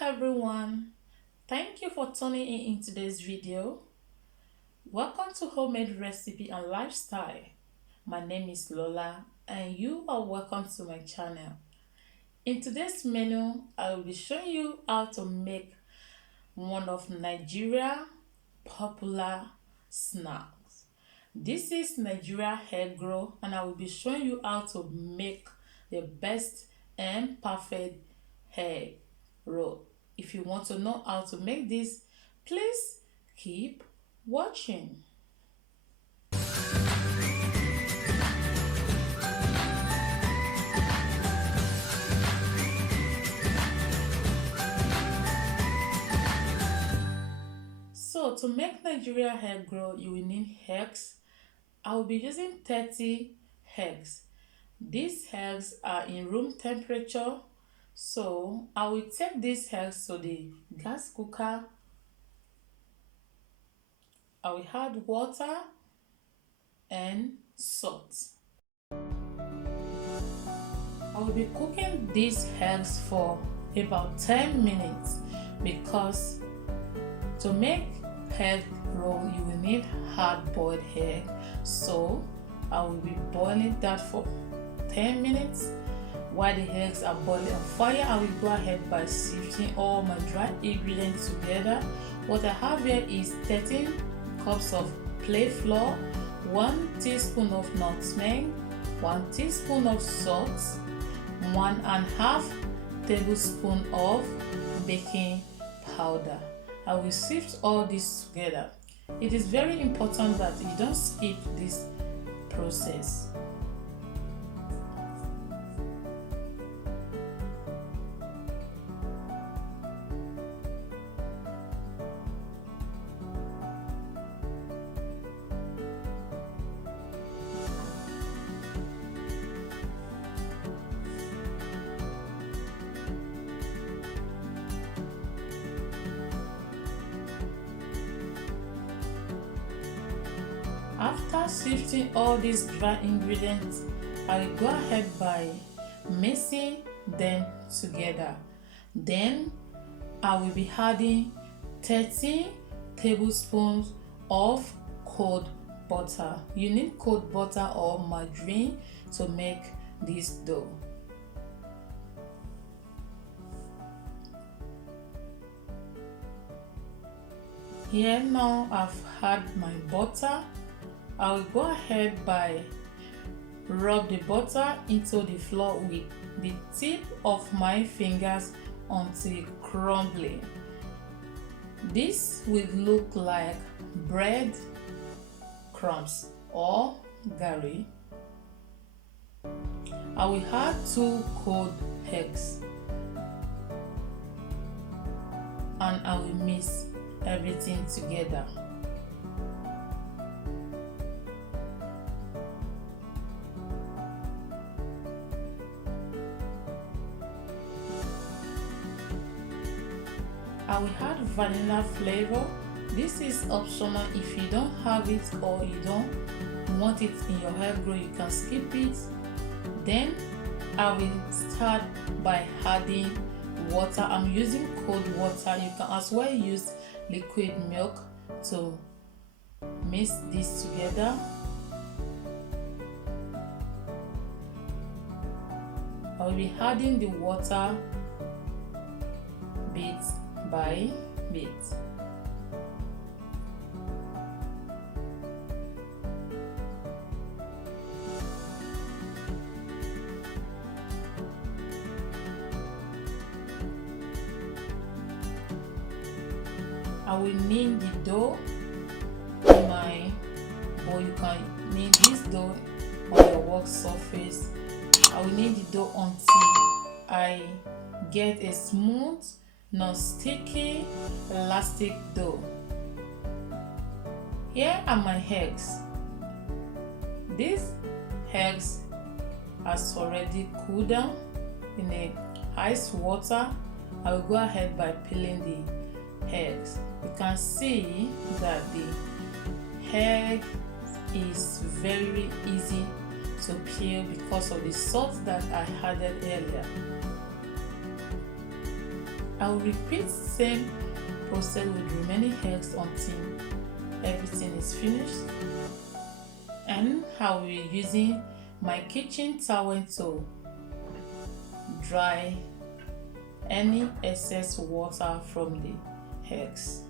Everyone, thank you for tuning in today's video. Welcome to Homemade Recipe and Lifestyle. My name is Lola and you are welcome to my channel. In today's menu, I will be showing you how to make one of Nigeria popular snacks. This is Nigeria egg roll and I will be showing you how to make the best and perfect egg roll. If you want to know how to make this, please keep watching. So to make Nigeria egg roll, you will need eggs. I will be using 30 eggs. These eggs are in room temperature. So I will take these eggs to the gas cooker. I will add water and salt. I will be cooking these eggs for about 10 minutes because to make egg roll you will need hard boiled egg. So I will be boiling that for 10 minutes. While the eggs are boiling on fire, I will go ahead by sifting all my dry ingredients together. What I have here is 13 cups of plain flour, 1 teaspoon of nutmeg, 1 teaspoon of salt, 1.5 tablespoon of baking powder. I will sift all this together. It is very important that you don't skip this process. After sifting all these dry ingredients, I will go ahead by mixing them together. Then I will be adding 13 tablespoons of cold butter. You need cold butter or margarine to make this dough. Here now I've had my butter. I will go ahead by rub the butter into the flour with the tip of my fingers until crumbling. This will look like bread crumbs or gari. I will add 2 cold eggs and I will mix everything together. I will add vanilla flavor. This is optional. If you don't have it or you don't want it in your egg roll, you can skip it. Then I will start by adding water. I'm using cold water. You can as well use liquid milk to mix this together. I will be adding the water bit by bit. I will knead the dough in my bowl. You can knead this dough on your work surface. I will knead the dough until I get a smooth, non-sticky, elastic dough. Here are my eggs. These eggs has already cooled down in a ice water. I will go ahead by peeling the eggs. You can see that the egg is very easy to peel because of the salt that I added earlier. I will repeat same process with remaining eggs until everything is finished, and I will be using my kitchen towel to dry any excess water from the eggs.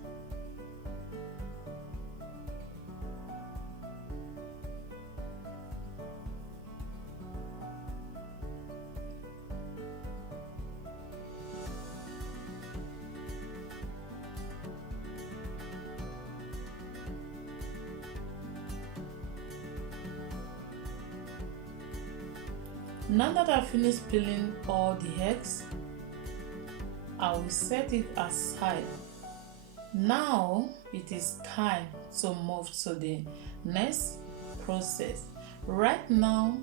Now that I've finished peeling all the eggs, I will set it aside. Now it is time to move to the next process. Right now,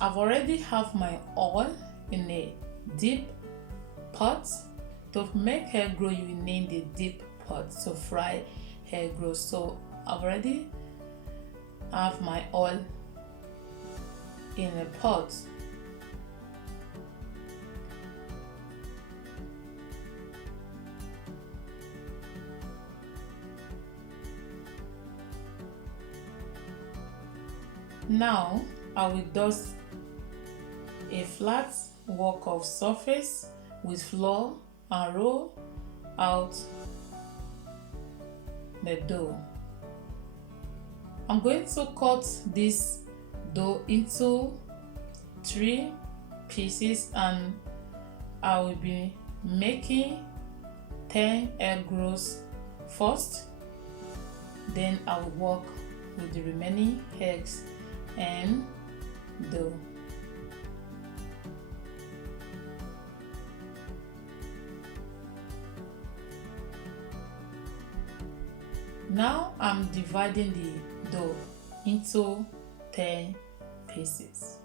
I've already have my oil in a deep pot. To make egg roll, you need the deep pot to fry egg roll. So I've already have my oil in a pot. Now I will dust a flat work of surface with flour and roll out the dough. I'm going to cut this dough into 3 pieces, and I will be making 10 egg rolls first. Then I will work with the remaining eggs and dough. Now I'm dividing the dough into 10 pieces.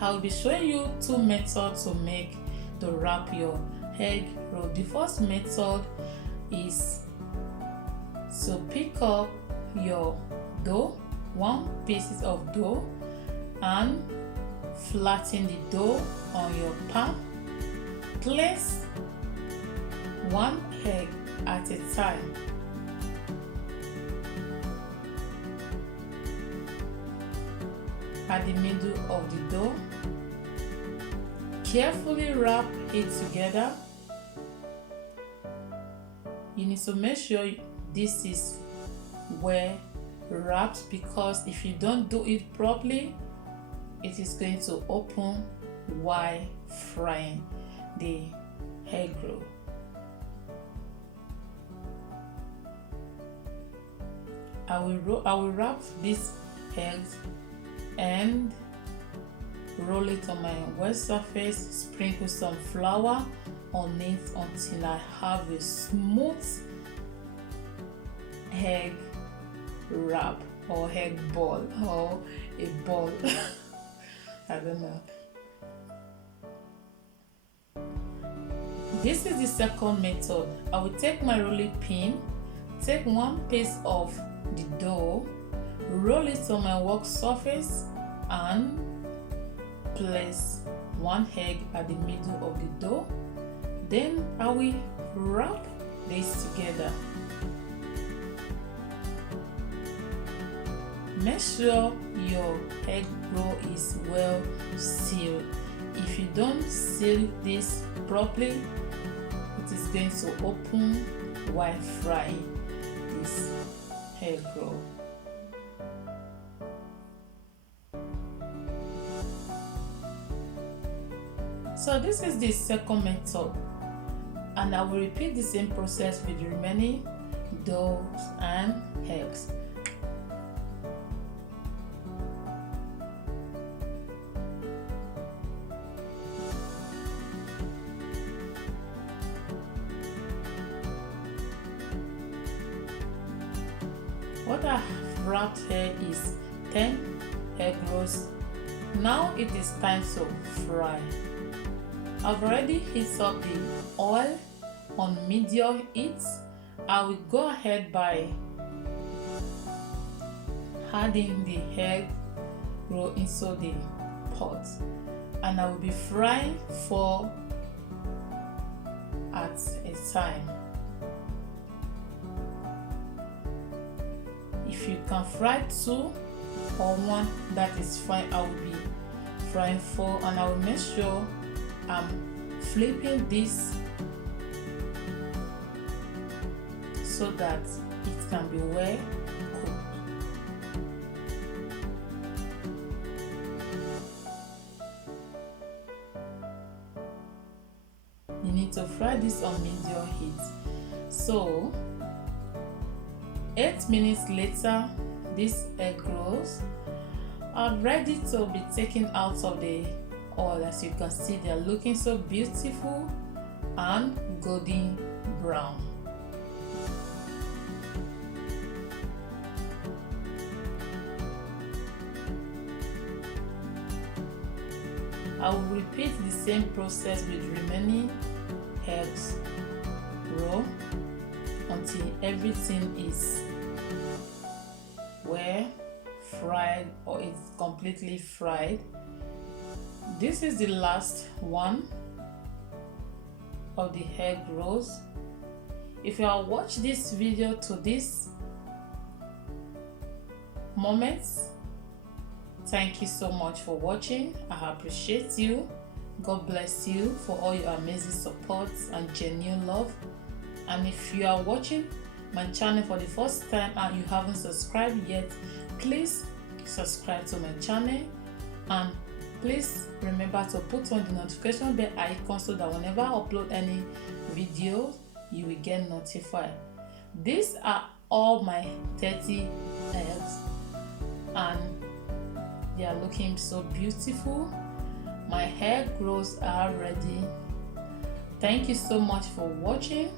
I'll be showing you 2 methods to make to wrap your egg roll. The first method is to pick up your dough, 1 piece of dough, and flatten the dough on your pan. Place 1 egg at a time. At the middle of the dough, carefully wrap it together. You need to make sure this is well wrapped, because if you don't do it properly, it is going to open while frying the egg roll. I will wrap these eggs and roll it on my wet surface, sprinkle some flour on it until I have a smooth egg wrap or egg ball or a ball. I don't know. This is the second method. I will take my rolling pin, take 1 piece of the dough, roll it on my work surface, and place 1 egg at the middle of the dough. Then I will wrap this together. Make sure your egg roll is well sealed. If you don't seal this properly, it is going to open while frying this egg roll. So this is the second method, and I will repeat the same process with the remaining dough and eggs. What I have wrapped here is 10 egg rolls. Now it is time to fry. I've already heated up the oil on medium heat. I will go ahead by adding the egg roll into the pot. and I will be frying 4 at a time. If you can fry 2 or 1, that is fine. I will be frying 4, and I will make sure I'm flipping this so that it can be well cooked. You need to fry this on medium heat. So 8 minutes later, these egg rolls are ready to be taken out of the oil. As you can see, they are looking so beautiful and golden brown. I will repeat the same process with remaining eggs roll until everything is well fried or it's completely fried. This is the last one of the egg rolls. If you have watched this video to this moment, thank you so much for watching. I appreciate you. God bless you for all your amazing support and genuine love. And if you are watching my channel for the first time and you haven't subscribed yet, please subscribe to my channel, and please remember to put on the notification bell icon so that whenever I upload any video, you will get notified. These are all my 30 eggs, and they are looking so beautiful. My egg rolls are ready. Thank you so much for watching.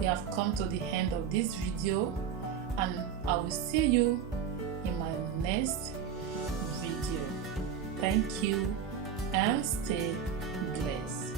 We have come to the end of this video, and I will see you in my next video. Thank you and stay blessed.